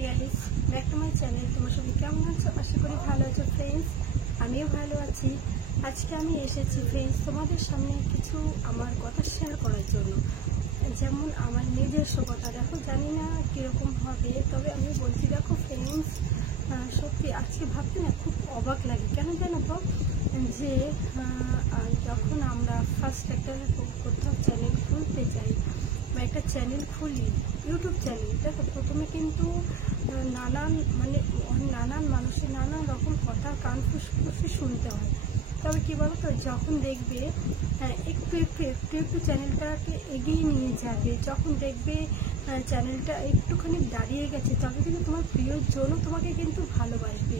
Hi guys, back to my channel. তোমার সবাই কেমন আছো? আশা করি ভালো আছো ফ্রেন্ডস। আমিও ভালো আছি। আজকে আমি এসেছি ফ্রেন্ডস তোমাদের সামনে কিছু আমার কথা শেয়ার করার জন্য। যেমন আমার নিজস্ব কথা, দেখো জানি না কীরকম হবে, তবে আমি বলছি দেখো ফ্রেন্ডস, সত্যি আজকে ভাবতে না খুব অবাক লাগে। কেন জানো তো, যে যখন আমরা ফার্স্ট একটা কোথাও চ্যানেল খুলতে চাই বা একটা চ্যানেল খুলি, ইউটিউব চ্যানেল, দেখো প্রথমে কিন্তু নানান মানুষের নানান রকম কথা কান ফুসফুসে শুনতে হয়। তবে কী বলো তো, যখন দেখবে একটু একটু একটু একটু চ্যানেলটাকে এগিয়ে নিয়ে যাবে, যখন দেখবে চ্যানেলটা একটুখানি দাঁড়িয়ে গেছে, তবে কিন্তু তোমার প্রিয়জনও তোমাকে কিন্তু ভালোবাসবে।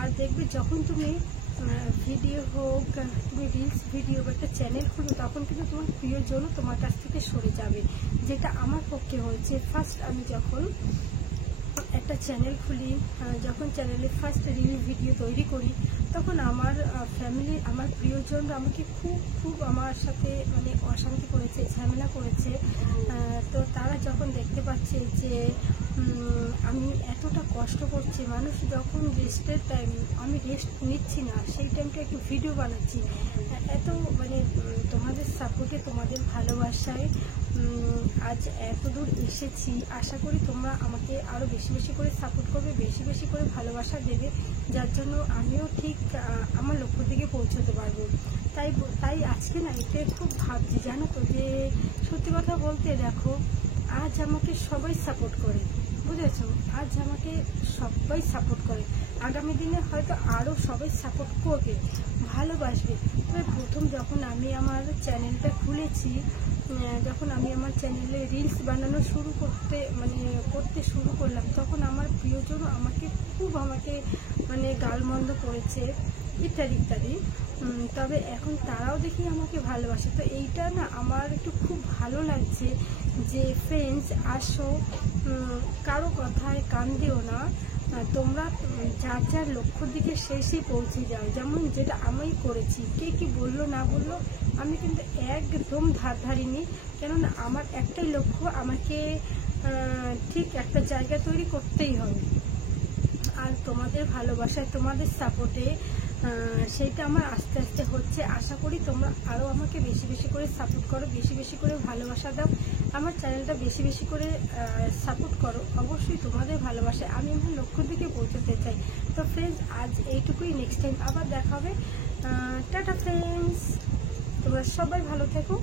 আর দেখবে যখন তুমি ভিডিও হোক, তুমি রিলস ভিডিও বা একটা চ্যানেল খুলো, তখন কিন্তু তোমার প্রিয়জনও তোমার কাছ থেকে সরে যাবে, যেটা আমার পক্ষে হয়েছে। ফার্স্ট আমি যখন একটা চ্যানেল খুলি, যখন চ্যানেলে ফার্স্ট রিল ভিডিও তৈরি করি, তখন আমার ফ্যামিলি, আমার প্রিয়জনরা আমাকে খুব আমার সাথে অশান্তি করেছে, ঝামেলা করেছে। তো তারা যখন দেখতে পাচ্ছে যে আমি এতটা কষ্ট করছি, মানুষ যখন রেস্টের টাইম, আমি রেস্ট নিচ্ছি না, সেই টাইমটা একটু ভিডিও বানাচ্ছি, এত তোমাদের সাপোর্টে, তোমাদের ভালোবাসায় আজ এত দূর এসেছি। আশা করি তোমরা আমাকে আরও বেশি বেশি করে সাপোর্ট করবে, বেশি বেশি করে ভালোবাসা দেবে, যার জন্য আমিও ঠিক আমার লক্ষ্য দিকে পৌঁছতে পারবো। তাই আজকে না এটা খুব ভাবছি, জানো তো, যে সত্যি কথা বলতে দেখো, আজ আমাকে সবাই সাপোর্ট করে, বুঝেছো? আজ আমাকে সবাই সাপোর্ট করে, আগামী দিনে হয়তো আরও সবাই সাপোর্ট করবে, ভালোবাসবে। তবে প্রথম যখন আমি আমার চ্যানেলটা খুলেছি, যখন আমি আমার চ্যানেলে রিলস বানানো করতে শুরু করলাম, তখন আমার প্রিয়জন আমাকে গালমন্দ করেছে, ইত্যাদি ইত্যাদি। তবে এখন তারাও দেখি আমাকে ভালোবাসে। তো এইটা না আমার একটু খুব ভালো লাগছে যে ফ্রেন্ডস, আসো, কারো কথায় কান দিও না, তোমরা যার যার লক্ষ্যর দিকে শেষই পৌঁছে যাও। যেমন যেটা আমি করেছি, কে কি বললো না বললো, আমি কিন্তু একদম ধার ধারিনি। কেননা আমার একটাই লক্ষ্য, আমাকে ঠিক একটা জায়গা তৈরি করতেই হবে। আর তোমাদের ভালোবাসায়, তোমাদের সাপোর্টে সেইটা আমার আস্তে আস্তে হচ্ছে। আশা করি তোমরা আরও আমাকে বেশি বেশি করে সাপোর্ট করো, বেশি বেশি করে ভালোবাসা দাও, আমার চ্যানেলটা বেশি বেশি করে সাপোর্ট করো। অবশ্যই তোমাদের ভালোবাসায় আমি আমার লক্ষ্যের দিকে পৌঁছতে চাই। তো ফ্রেন্ডস, আজ এইটুকুই, নেক্সট টাইম আবার দেখা হবে। টাটা ফ্রেন্ডস, তোমরা সবাই ভালো থেকো।